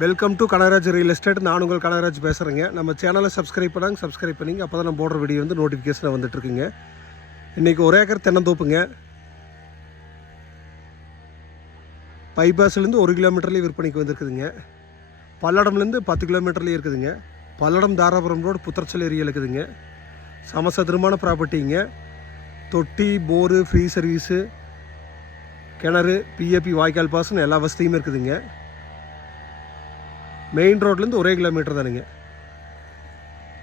Welcome to Kanagaraj real estate நான் உங்கள் கனகராஜ் பேசுகிறேங்க நம்ம சேனலை சப்ஸ்கிரைப் பண்ணாங்க சப்ஸ்கிரைப் பண்ணிங்க. அப்போ தான் நம்ம போடுற வீடியோ வந்து நோட்டிஃபிகேஷன் வந்துட்டுருக்குங்க. இன்றைக்கி ஒரு ஏக்கர் தென்னந்தோப்புங்க. பைபாஸ்லேருந்து ஒரு கிலோமீட்டர்லேயே விற்பனைக்கு வந்திருக்குதுங்க. பல்லடம்லேருந்து பத்து கிலோமீட்டர்லேயே இருக்குதுங்க. பல்லடம் தாராபுரம் ரோடு புத்தரச்சல் ஏரியா இருக்குதுங்க. சமசதுரமான ப்ராப்பர்ட்டிங்க தொட்டி போரு ஃப்ரீ சர்வீஸு கிணறு பிஏபி வாய்க்கால் பாசனம் எல்லா வசதியுமே இருக்குதுங்க. மெயின் ரோட்லேருந்து ஒரே கிலோமீட்டர் தானுங்க.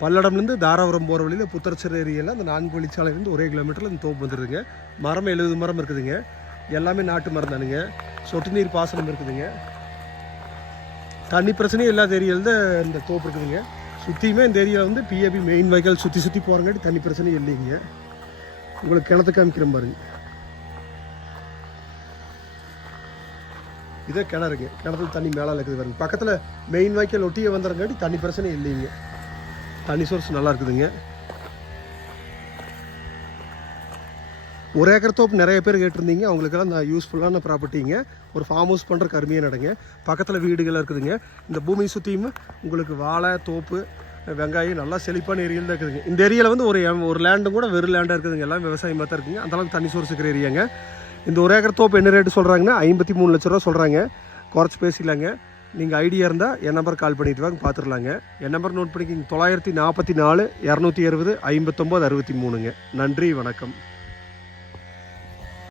பல்லடம்லேருந்து தாராபுரம் போகிற வழியில் புத்தரச்சர் ஏரியாவில் அந்த நான்கு வழிச்சாலையிலேருந்து ஒரே கிலோமீட்டரில் இந்த தோப்பு வந்துடுதுங்க மரம் எழுபது மரம் இருக்குதுங்க. எல்லாமே நாட்டு மரம் தானுங்க. சொட்டு நீர் பாசனம் இருக்குதுங்க. தண்ணி பிரச்சனையும் இல்லாத ஏரியாவில் தான் இந்த தோப்பு இருக்குதுங்க. சுற்றியுமே இந்த ஏரியாவில் வந்து பிஏபி மெயின் வைக்கல் சுற்றி சுற்றி போகிறங்காட்டி தண்ணி பிரச்சனையும் இல்லைங்க. உங்களுக்கு கிணத்து காமிக்கிறேன் பாருங்க. இதே கிணறுங்க கிணத்துல தண்ணி மேலே இருக்குது பாருங்க. பக்கத்தில் மெயின் வாய்க்கால் ஒட்டியே வந்துடுறங்காட்டி தண்ணி பிரச்சனை இல்லைங்க. தண்ணி சோர்ஸ் நல்லா இருக்குதுங்க. ஒரு ஏக்கர் தோப்பு நிறைய பேர் கேட்டிருந்தீங்க. அவங்களுக்கெல்லாம் நான் யூஸ்ஃபுல்லான ப்ராப்பர்ட்டிங்க ஒரு ஃபார்ம் ஹவுஸ் பண்ணுற கருமையாக நடங்க. பக்கத்தில் வீடுகள் இருக்குதுங்க. இந்த பூமியை சுற்றியும் உங்களுக்கு வாழை தோப்பு வெங்காயம் நல்லா செழிப்பான ஏரியாவில் தான் இருக்குதுங்க. இந்த ஏரியாவில் வந்து ஒரு ஒரு லேண்டும் கூட வெறும் லேண்டாக இருக்குதுங்க. எல்லாம் விவசாயமாக தான் இருக்குங்க. அந்தளவுக்கு தண்ணி சோர்ஸ் இருக்கிற ஏரியாங்க இந்த ஒரு ஏக்கர் தோப்பு என்ன ரேட்டு சொல்கிறாங்கன்னா ஐம்பத்தி மூணு லட்ச ரூபா சொல்கிறாங்க குறைச்சி பேசிக்கலாங்க நீங்கள் ஐடியா இருந்தால் என் நம்பர் கால் பண்ணிட்டு வாங்க பார்த்துடலாங்க என் நம்பர் நோட் பண்ணிக்கிங்க. தொள்ளாயிரத்தி நாற்பத்தி நாலு இரநூத்தி அறுபது ஐம்பத்தொம்போது அறுபத்தி மூணுங்க. நன்றி வணக்கம்.